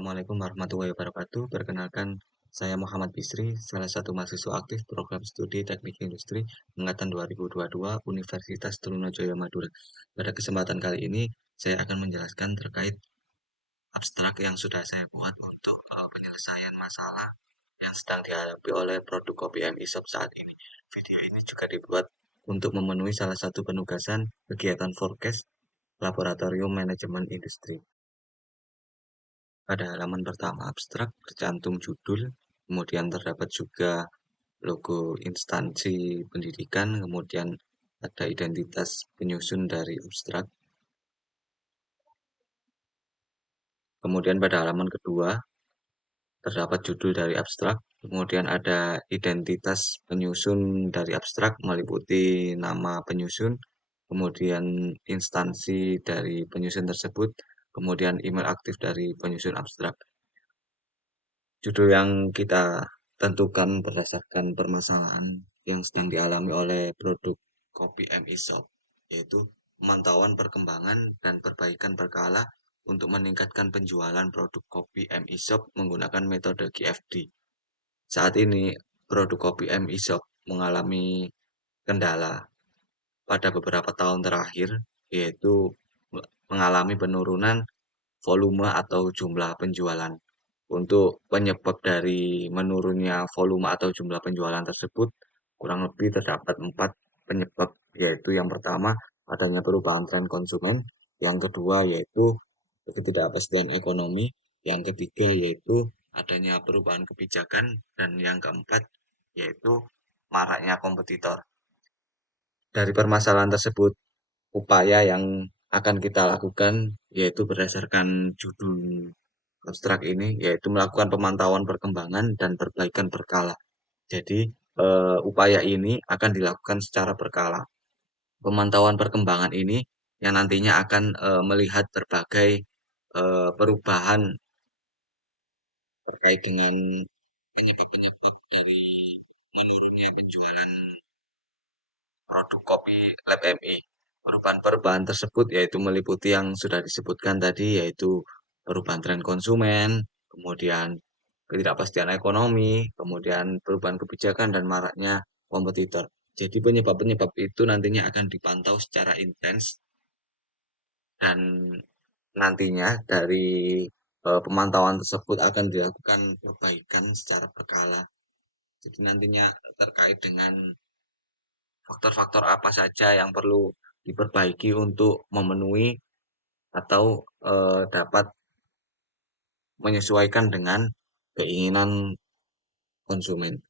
Assalamualaikum warahmatullahi wabarakatuh. Perkenalkan, saya Muhammad Bisri, salah satu mahasiswa aktif program studi Teknik Industri angkatan 2022 Universitas Trunojoyo Madura. Pada kesempatan kali ini, saya akan menjelaskan terkait abstrak yang sudah saya buat untuk penyelesaian masalah yang sedang dihadapi oleh produk kopi MI Shop saat ini. Video ini juga dibuat untuk memenuhi salah satu penugasan kegiatan forecast Laboratorium Manajemen Industri. Pada halaman pertama abstrak tercantum judul, kemudian terdapat juga logo instansi pendidikan, kemudian ada identitas penyusun dari abstrak. Kemudian pada halaman kedua terdapat judul dari abstrak, kemudian ada identitas penyusun dari abstrak meliputi nama penyusun, kemudian instansi dari penyusun tersebut, kemudian email aktif dari penyusun abstrak. Judul yang kita tentukan berdasarkan permasalahan yang sedang dialami oleh produk kopi MI Shop, yaitu pemantauan perkembangan dan perbaikan berkala untuk meningkatkan penjualan produk kopi MI Shop menggunakan metode GFD. Saat ini, produk kopi MI Shop mengalami kendala pada beberapa tahun terakhir, yaitu mengalami penurunan volume atau jumlah penjualan. Untuk penyebab dari menurunnya volume atau jumlah penjualan tersebut, kurang lebih terdapat 4 penyebab, yaitu yang pertama adanya perubahan tren konsumen, yang kedua yaitu ketidakpastian ekonomi, yang ketiga yaitu adanya perubahan kebijakan, dan yang keempat yaitu maraknya kompetitor. Dari permasalahan tersebut, upaya yang akan kita lakukan yaitu berdasarkan judul abstrak ini, yaitu melakukan pemantauan perkembangan dan perbaikan berkala. Jadi, upaya ini akan dilakukan secara berkala. Pemantauan perkembangan ini yang nantinya akan melihat berbagai perubahan terkait dengan penyebab-penyebab dari menurunnya penjualan produk kopi Lab MI. Perubahan-perubahan tersebut yaitu meliputi yang sudah disebutkan tadi, yaitu perubahan tren konsumen, kemudian ketidakpastian ekonomi, kemudian perubahan kebijakan dan maraknya kompetitor. Jadi penyebab-penyebab itu nantinya akan dipantau secara intens dan nantinya dari pemantauan tersebut akan dilakukan perbaikan secara berkala. Jadi nantinya terkait dengan faktor-faktor apa saja yang perlu diperbaiki untuk memenuhi atau dapat menyesuaikan dengan keinginan konsumen.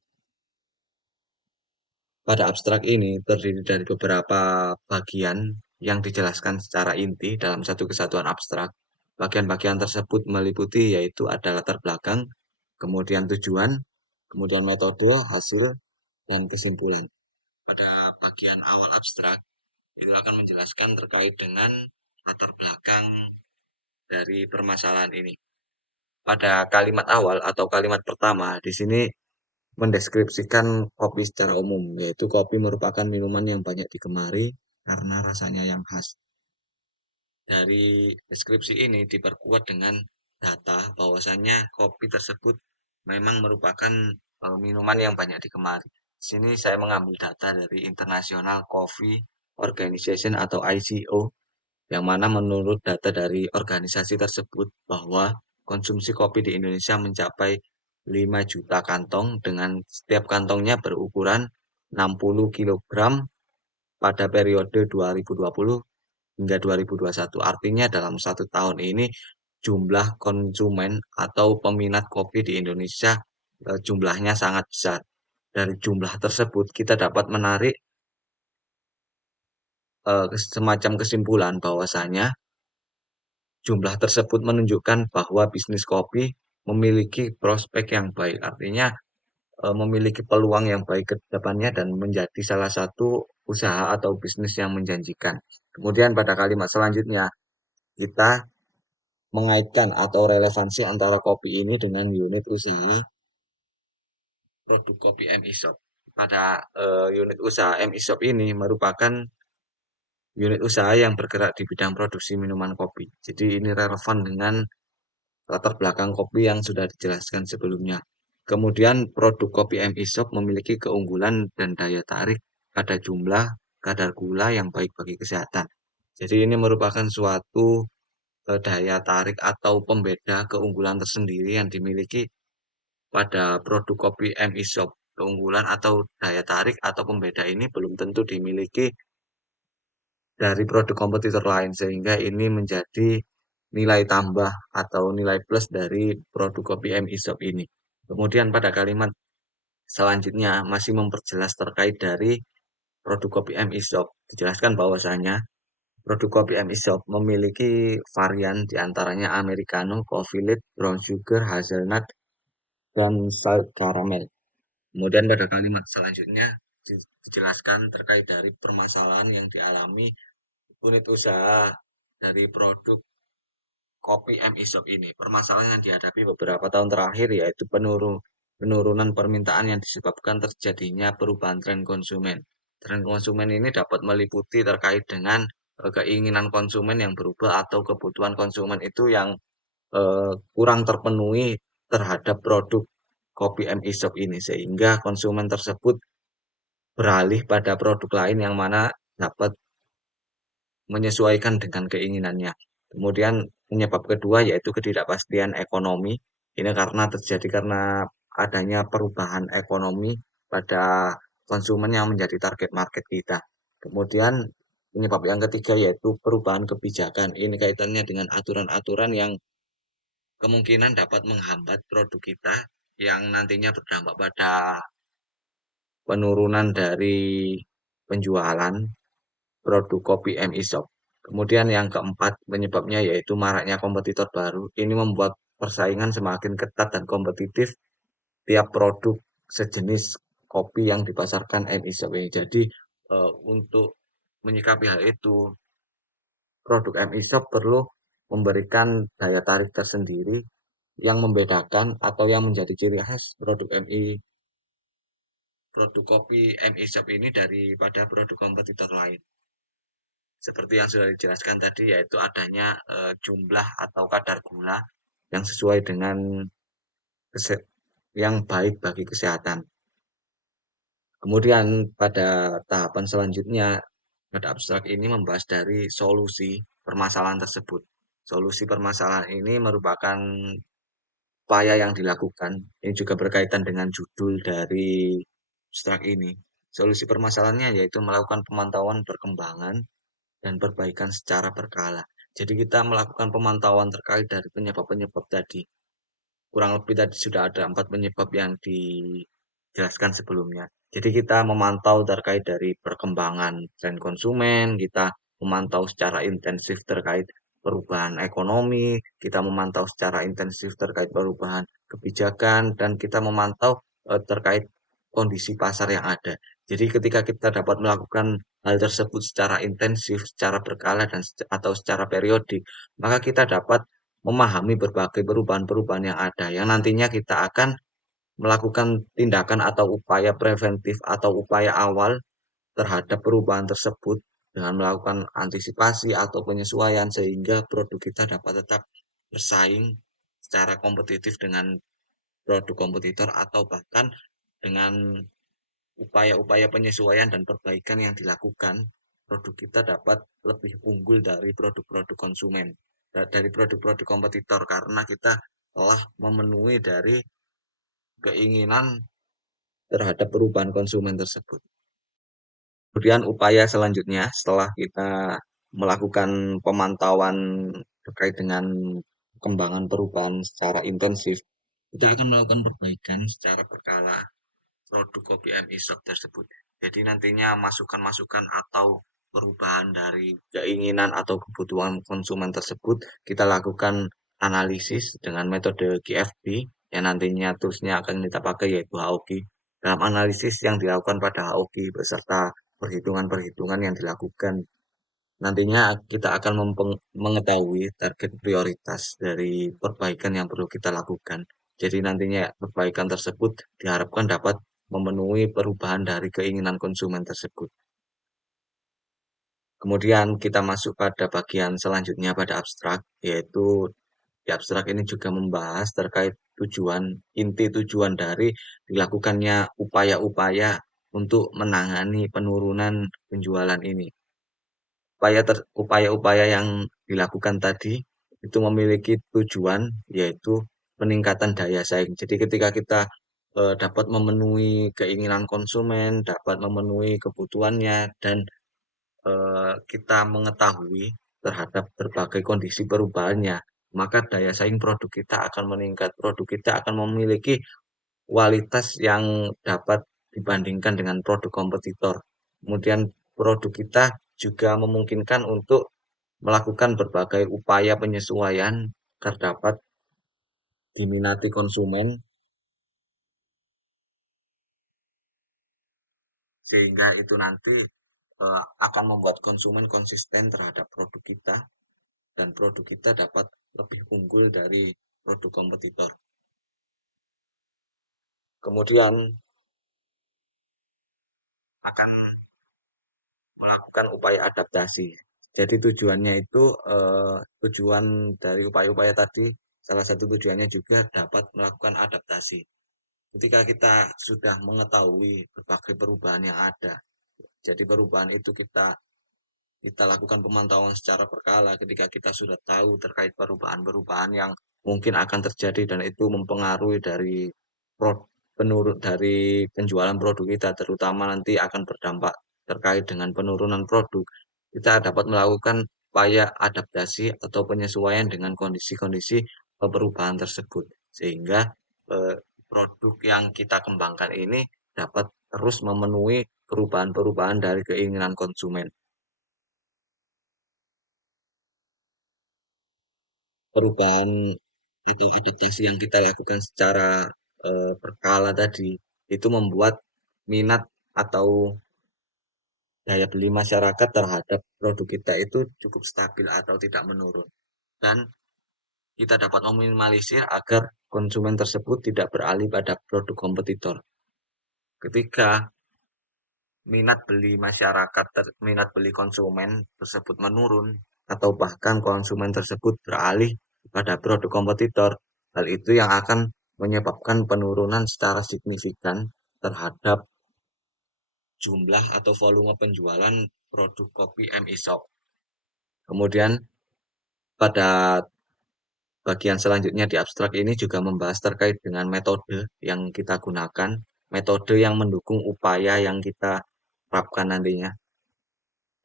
Pada abstrak ini terdiri dari beberapa bagian yang dijelaskan secara inti dalam satu kesatuan abstrak. Bagian-bagian tersebut meliputi yaitu ada latar belakang, kemudian tujuan, kemudian metode, hasil, dan kesimpulan. Pada bagian awal abstrak, itu akan menjelaskan terkait dengan latar belakang dari permasalahan ini. Pada kalimat awal atau kalimat pertama, di sini mendeskripsikan kopi secara umum, yaitu kopi merupakan minuman yang banyak digemari karena rasanya yang khas. Dari deskripsi ini diperkuat dengan data bahwasannya kopi tersebut memang merupakan minuman yang banyak digemari. Di sini saya mengambil data dari International Coffee Organization atau ICO, yang mana menurut data dari organisasi tersebut bahwa konsumsi kopi di Indonesia mencapai 5 juta kantong dengan setiap kantongnya berukuran 60 kilogram pada periode 2020 hingga 2021. Artinya dalam satu tahun ini jumlah konsumen atau peminat kopi di Indonesia jumlahnya sangat besar. Dari jumlah tersebut kita dapat menarik semacam kesimpulan bahwasanya jumlah tersebut menunjukkan bahwa bisnis kopi memiliki prospek yang baik, artinya memiliki peluang yang baik ke depannya dan menjadi salah satu usaha atau bisnis yang menjanjikan. Kemudian pada kalimat selanjutnya, kita mengaitkan atau relevansi antara kopi ini dengan unit usaha produk kopi MI Shop. Pada unit usaha MI Shop ini merupakan unit usaha yang bergerak di bidang produksi minuman kopi. Jadi ini relevan dengan latar belakang kopi yang sudah dijelaskan sebelumnya. Kemudian produk kopi MI Shop memiliki keunggulan dan daya tarik pada jumlah kadar gula yang baik bagi kesehatan. Jadi ini merupakan suatu daya tarik atau pembeda keunggulan tersendiri yang dimiliki pada produk kopi MI Shop. Keunggulan atau daya tarik atau pembeda ini belum tentu dimiliki dari produk kompetitor lain, sehingga ini menjadi nilai tambah atau nilai plus dari produk kopi MI Shop ini. Kemudian pada kalimat selanjutnya masih memperjelas terkait dari produk kopi MI Shop. Dijelaskan bahwasanya produk kopi MI Shop memiliki varian diantaranya Americano, Coffee Leaf, Brown Sugar, Hazelnut, dan Salt Caramel. Kemudian pada kalimat selanjutnya dijelaskan terkait dari permasalahan yang dialami unit usaha dari produk kopi MI Shop ini. Permasalahan yang dihadapi beberapa tahun terakhir yaitu penurunan permintaan yang disebabkan terjadinya perubahan tren konsumen. Tren konsumen ini dapat meliputi terkait dengan keinginan konsumen yang berubah atau kebutuhan konsumen itu yang kurang terpenuhi terhadap produk kopi MI Shop ini, sehingga konsumen tersebut beralih pada produk lain yang mana dapat menyesuaikan dengan keinginannya. Kemudian penyebab kedua yaitu ketidakpastian ekonomi. Ini terjadi karena adanya perubahan ekonomi pada konsumen yang menjadi target market kita. Kemudian penyebab yang ketiga yaitu perubahan kebijakan. Ini kaitannya dengan aturan-aturan yang kemungkinan dapat menghambat produk kita yang nantinya berdampak pada penurunan dari penjualan produk kopi MI Shop. Kemudian yang keempat penyebabnya yaitu maraknya kompetitor baru. Ini membuat persaingan semakin ketat dan kompetitif tiap produk sejenis kopi yang dipasarkan MI Shop ini. Jadi untuk menyikapi hal itu, produk MI Shop perlu memberikan daya tarik tersendiri yang membedakan atau yang menjadi ciri khas produk kopi MI Shop ini daripada produk kompetitor lain. Seperti yang sudah dijelaskan tadi, yaitu adanya jumlah atau kadar gula yang sesuai dengan yang baik bagi kesehatan. Kemudian pada tahapan selanjutnya, pada abstrak ini membahas dari solusi permasalahan tersebut. Solusi permasalahan ini merupakan upaya yang dilakukan. Ini juga berkaitan dengan judul dari abstrak ini. Solusi permasalahannya yaitu melakukan pemantauan perkembangan dan perbaikan secara berkala. Jadi kita melakukan pemantauan terkait dari penyebab-penyebab tadi. Kurang lebih tadi sudah ada 4 penyebab yang dijelaskan sebelumnya. Jadi kita memantau terkait dari perkembangan tren konsumen, kita memantau secara intensif terkait perubahan ekonomi, kita memantau secara intensif terkait perubahan kebijakan, dan kita memantau terkait kondisi pasar yang ada. Jadi ketika kita dapat melakukan hal tersebut secara intensif, secara berkala dan atau secara periodik, maka kita dapat memahami berbagai perubahan-perubahan yang ada, yang nantinya kita akan melakukan tindakan atau upaya preventif atau upaya awal terhadap perubahan tersebut dengan melakukan antisipasi atau penyesuaian sehingga produk kita dapat tetap bersaing secara kompetitif dengan produk kompetitor atau bahkan dengan upaya-upaya penyesuaian dan perbaikan yang dilakukan, produk kita dapat lebih unggul dari produk-produk konsumen, dari produk-produk kompetitor karena kita telah memenuhi dari keinginan terhadap perubahan konsumen tersebut. Kemudian upaya selanjutnya setelah kita melakukan pemantauan terkait dengan perkembangan perubahan secara intensif, kita akan melakukan perbaikan secara berkala produk kopi MI Shop tersebut. Jadi nantinya masukan-masukan atau perubahan dari keinginan atau kebutuhan konsumen tersebut kita lakukan analisis dengan metode GFD yang nantinya toolsnya akan kita pakai yaitu HOKI. Dalam analisis yang dilakukan pada HOKI beserta perhitungan-perhitungan yang dilakukan, nantinya kita akan mengetahui target prioritas dari perbaikan yang perlu kita lakukan. Jadi nantinya perbaikan tersebut diharapkan dapat memenuhi perubahan dari keinginan konsumen tersebut. Kemudian kita masuk pada bagian selanjutnya pada abstrak, yaitu abstrak ini juga membahas terkait inti tujuan dari dilakukannya upaya-upaya untuk menangani penurunan penjualan ini. Upaya-upaya yang dilakukan tadi itu memiliki tujuan yaitu peningkatan daya saing. Jadi ketika kita dapat memenuhi keinginan konsumen, dapat memenuhi kebutuhannya, dan kita mengetahui terhadap berbagai kondisi perubahannya, maka daya saing produk kita akan meningkat. Produk kita akan memiliki kualitas yang dapat dibandingkan dengan produk kompetitor. Kemudian produk kita juga memungkinkan untuk melakukan berbagai upaya penyesuaian terdapat diminati konsumen sehingga itu nanti akan membuat konsumen konsisten terhadap produk kita dan produk kita dapat lebih unggul dari produk kompetitor. Kemudian akan melakukan upaya adaptasi. Jadi tujuannya itu tujuan dari upaya-upaya tadi salah satu tujuannya juga dapat melakukan adaptasi. Ketika kita sudah mengetahui berbagai perubahan yang ada, jadi perubahan itu kita lakukan pemantauan secara berkala ketika kita sudah tahu terkait perubahan-perubahan yang mungkin akan terjadi dan itu mempengaruhi dari penurut dari penjualan produk kita, terutama nanti akan berdampak terkait dengan penurunan produk. Kita dapat melakukan upaya adaptasi atau penyesuaian dengan kondisi-kondisi perubahan tersebut, sehingga eh, produk yang kita kembangkan ini dapat terus memenuhi perubahan-perubahan dari keinginan konsumen. Perubahan itu adaptasi yang kita lakukan secara berkala tadi itu membuat minat atau daya beli masyarakat terhadap produk kita itu cukup stabil atau tidak menurun. Dan kita dapat meminimalisir agar konsumen tersebut tidak beralih pada produk kompetitor. Ketika minat beli konsumen tersebut menurun, atau bahkan konsumen tersebut beralih pada produk kompetitor, hal itu yang akan menyebabkan penurunan secara signifikan terhadap jumlah atau volume penjualan produk kopi MI Shop. Kemudian pada bagian selanjutnya di abstrak ini juga membahas terkait dengan metode yang kita gunakan, metode yang mendukung upaya yang kita terapkan nantinya.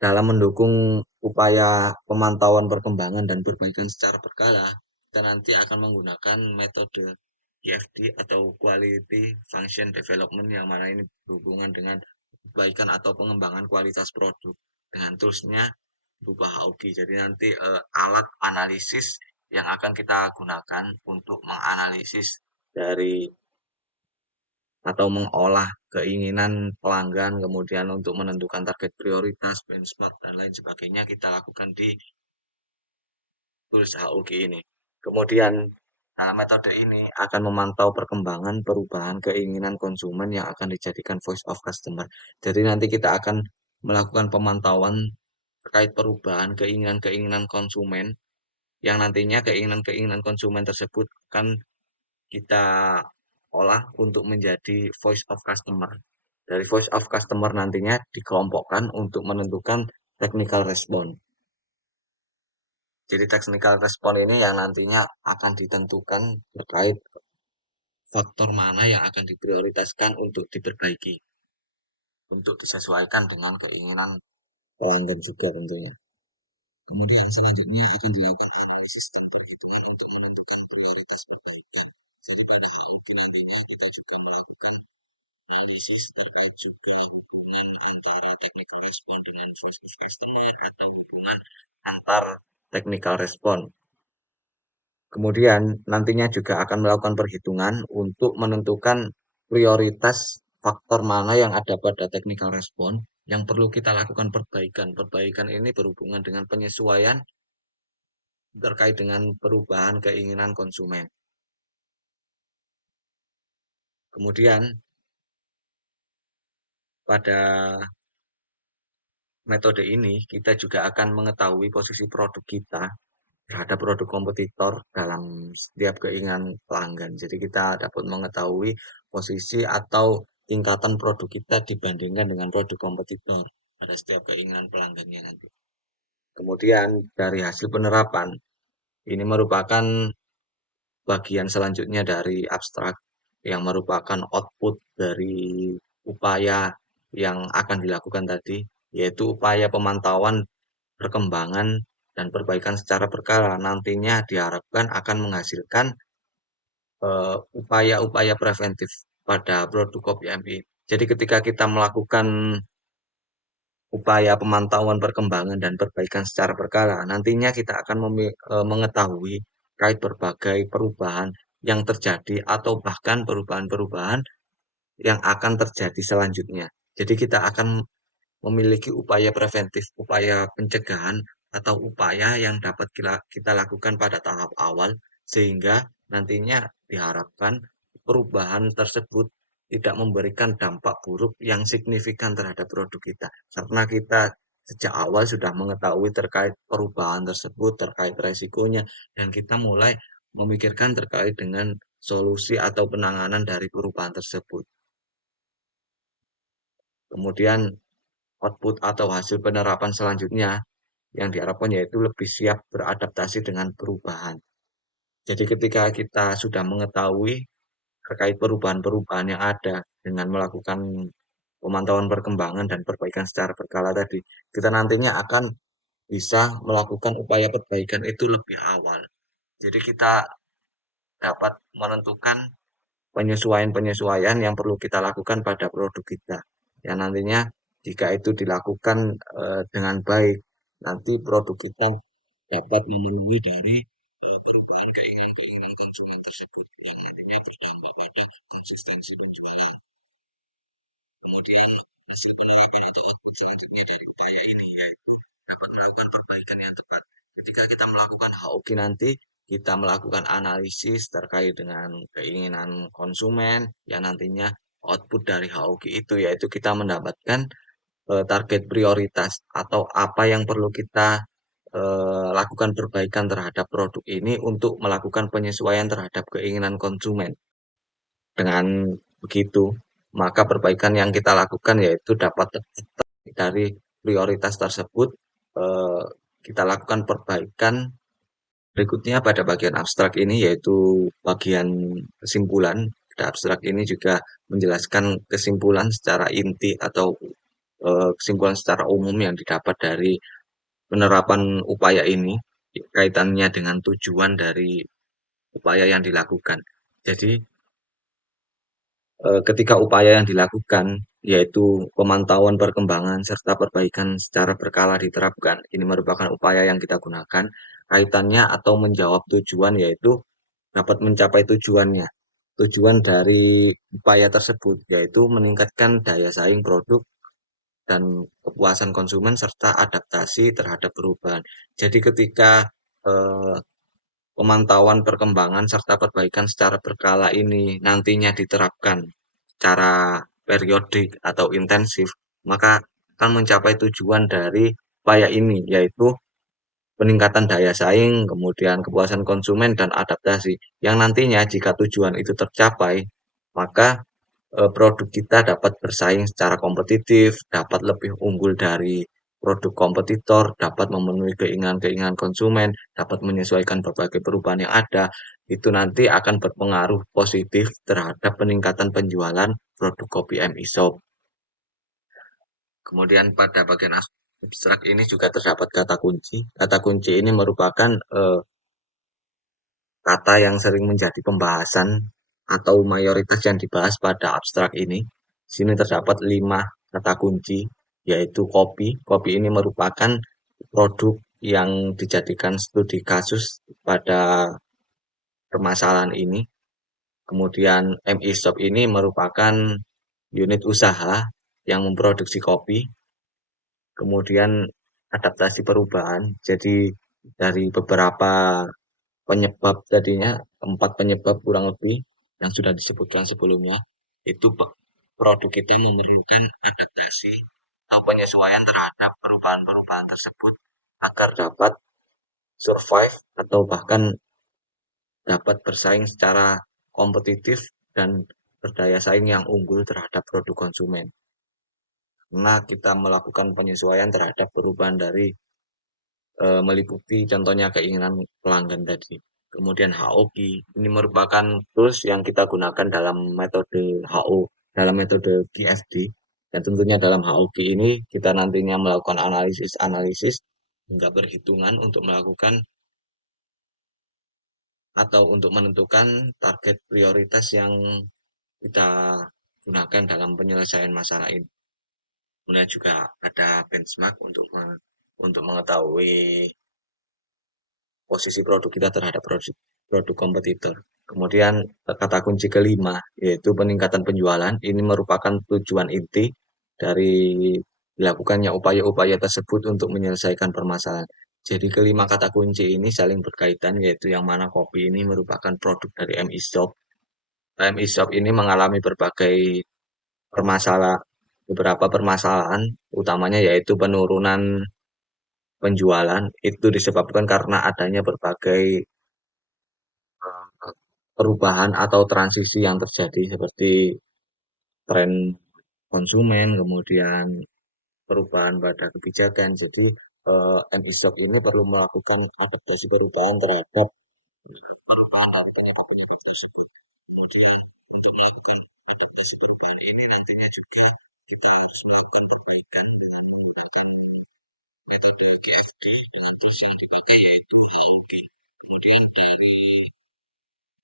Dalam mendukung upaya pemantauan perkembangan dan perbaikan secara berkala, kita nanti akan menggunakan metode QFD atau Quality Function Development yang mana ini berhubungan dengan perbaikan atau pengembangan kualitas produk dengan toolsnya berupa HOG. Jadi nanti alat analisis yang akan kita gunakan untuk menganalisis dari atau mengolah keinginan pelanggan, kemudian untuk menentukan target prioritas, benchmark, dan lain sebagainya kita lakukan di tools HOG ini. Kemudian dalam metode ini akan memantau perkembangan perubahan keinginan konsumen yang akan dijadikan voice of customer. Jadi nanti kita akan melakukan pemantauan terkait perubahan keinginan-keinginan konsumen yang nantinya keinginan-keinginan konsumen tersebut akan kita olah untuk menjadi voice of customer. Dari voice of customer nantinya dikelompokkan untuk menentukan technical response. Jadi technical response ini yang nantinya akan ditentukan terkait faktor mana yang akan diprioritaskan untuk diperbaiki, untuk disesuaikan dengan keinginan pelanggan juga tentunya. Kemudian selanjutnya akan dilakukan analisis dan perhitungan untuk menentukan prioritas perbaikan. Jadi pada HOG nantinya kita juga melakukan analisis terkait juga hubungan antara technical response dengan voice of customer atau hubungan antar technical response. Kemudian nantinya juga akan melakukan perhitungan untuk menentukan prioritas faktor mana yang ada pada technical response yang perlu kita lakukan perbaikan. Perbaikan ini berhubungan dengan penyesuaian terkait dengan perubahan keinginan konsumen. Kemudian pada metode ini kita juga akan mengetahui posisi produk kita terhadap produk kompetitor dalam setiap keinginan pelanggan. Jadi kita dapat mengetahui posisi atau tingkatan produk kita dibandingkan dengan produk kompetitor pada setiap keinginan pelanggannya nanti. Kemudian dari hasil penerapan, ini merupakan bagian selanjutnya dari abstrak yang merupakan output dari upaya yang akan dilakukan tadi, yaitu upaya pemantauan perkembangan dan perbaikan secara berkala. Nantinya diharapkan akan menghasilkan upaya-upaya preventif pada produk kopi MI. Jadi ketika kita melakukan upaya pemantauan perkembangan dan perbaikan secara berkala, nantinya kita akan mengetahui terkait berbagai perubahan yang terjadi atau bahkan perubahan-perubahan yang akan terjadi selanjutnya. Jadi kita akan memiliki upaya preventif, upaya pencegahan, atau upaya yang dapat kita lakukan pada tahap awal, sehingga nantinya diharapkan perubahan tersebut tidak memberikan dampak buruk yang signifikan terhadap produk kita. Karena kita sejak awal sudah mengetahui terkait perubahan tersebut, terkait resikonya, dan kita mulai memikirkan terkait dengan solusi atau penanganan dari perubahan tersebut. Kemudian output atau hasil penerapan selanjutnya yang diharapkan yaitu lebih siap beradaptasi dengan perubahan. Jadi ketika kita sudah mengetahui terkait perubahan-perubahan yang ada dengan melakukan pemantauan perkembangan dan perbaikan secara berkala tadi, kita nantinya akan bisa melakukan upaya perbaikan itu lebih awal. Jadi kita dapat menentukan penyesuaian-penyesuaian yang perlu kita lakukan pada produk kita. Yang nantinya jika itu dilakukan dengan baik, nanti produk kita dapat memenuhi dari perubahan keinginan-keinginan konsumen tersebut yang nantinya berdampak pada konsistensi penjualan. Kemudian hasil penerapan atau output selanjutnya dari upaya ini yaitu dapat melakukan perbaikan yang tepat. Ketika kita melakukan HOQ nanti, kita melakukan analisis terkait dengan keinginan konsumen yang nantinya output dari HOQ itu yaitu kita mendapatkan target prioritas atau apa yang perlu kita lakukan perbaikan terhadap produk ini untuk melakukan penyesuaian terhadap keinginan konsumen. Dengan begitu, maka perbaikan yang kita lakukan yaitu dapat dari prioritas tersebut eh, kita lakukan perbaikan berikutnya pada bagian abstrak ini yaitu bagian kesimpulan. Pada abstrak ini juga menjelaskan kesimpulan secara inti atau kesimpulan secara umum yang didapat dari penerapan upaya ini kaitannya dengan tujuan dari upaya yang dilakukan. Jadi ketika upaya yang dilakukan, yaitu pemantauan perkembangan serta perbaikan secara berkala diterapkan, ini merupakan upaya yang kita gunakan, kaitannya atau menjawab tujuan yaitu dapat mencapai tujuannya. Tujuan dari upaya tersebut yaitu meningkatkan daya saing produk dan kepuasan konsumen serta adaptasi terhadap perubahan. Jadi ketika eh, pemantauan perkembangan serta perbaikan secara berkala ini nantinya diterapkan secara periodik atau intensif, maka akan mencapai tujuan dari upaya ini, yaitu peningkatan daya saing, kemudian kepuasan konsumen, dan adaptasi. Yang nantinya jika tujuan itu tercapai, maka produk kita dapat bersaing secara kompetitif, dapat lebih unggul dari produk kompetitor, dapat memenuhi keinginan-keinginan konsumen, dapat menyesuaikan berbagai perubahan yang ada, itu nanti akan berpengaruh positif terhadap peningkatan penjualan produk kopi MI Shop. Kemudian pada bagian abstrak ini juga terdapat kata kunci. Kata kunci ini merupakan kata yang sering menjadi pembahasan atau mayoritas yang dibahas pada abstrak ini. Sini terdapat 5 kata kunci, yaitu kopi. Kopi ini merupakan produk yang dijadikan studi kasus pada permasalahan ini. Kemudian MI Shop ini merupakan unit usaha yang memproduksi kopi. Kemudian adaptasi perubahan. Jadi dari beberapa penyebab tadinya, 4 penyebab kurang lebih yang sudah disebutkan sebelumnya, itu produk kita memerlukan adaptasi atau penyesuaian terhadap perubahan-perubahan tersebut agar dapat survive atau bahkan dapat bersaing secara kompetitif dan berdaya saing yang unggul terhadap produk konsumen. Karena kita melakukan penyesuaian terhadap perubahan dari meliputi contohnya keinginan pelanggan tadi. Kemudian HOQ ini merupakan tools yang kita gunakan dalam metode HO, dalam metode QFD. Dan tentunya dalam HOQ ini kita nantinya melakukan analisis-analisis hingga perhitungan untuk melakukan atau untuk menentukan target prioritas yang kita gunakan dalam penyelesaian masalah ini. Kemudian juga ada benchmark untuk mengetahui posisi produk kita terhadap produk kompetitor. Kemudian kata kunci kelima yaitu peningkatan penjualan. Ini merupakan tujuan inti dari dilakukannya upaya-upaya tersebut untuk menyelesaikan permasalahan. Jadi kelima kata kunci ini saling berkaitan yaitu yang mana kopi ini merupakan produk dari MI Shop. MI Shop ini mengalami permasalahan beberapa permasalahan utamanya yaitu penurunan penjualan itu disebabkan karena adanya berbagai perubahan atau transisi yang terjadi seperti tren konsumen, kemudian perubahan pada kebijakan. Jadi MISOP ini perlu melakukan adaptasi perubahan terhadap perubahan dari penyebab-penyebab tersebut. Kemudian untuk melakukan adaptasi perubahan ini nantinya juga kita harus melakukan perbaikan dengan menggunakan metode GFD terus yang dipakai yaitu HOD. Kemudian dari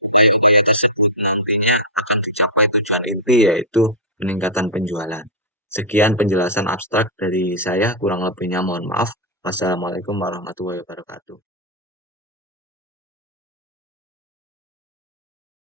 upaya-upaya tersebut nantinya akan dicapai tujuan inti yaitu peningkatan penjualan. Sekian penjelasan abstrak dari saya, kurang lebihnya mohon maaf. Wassalamualaikum warahmatullahi wabarakatuh.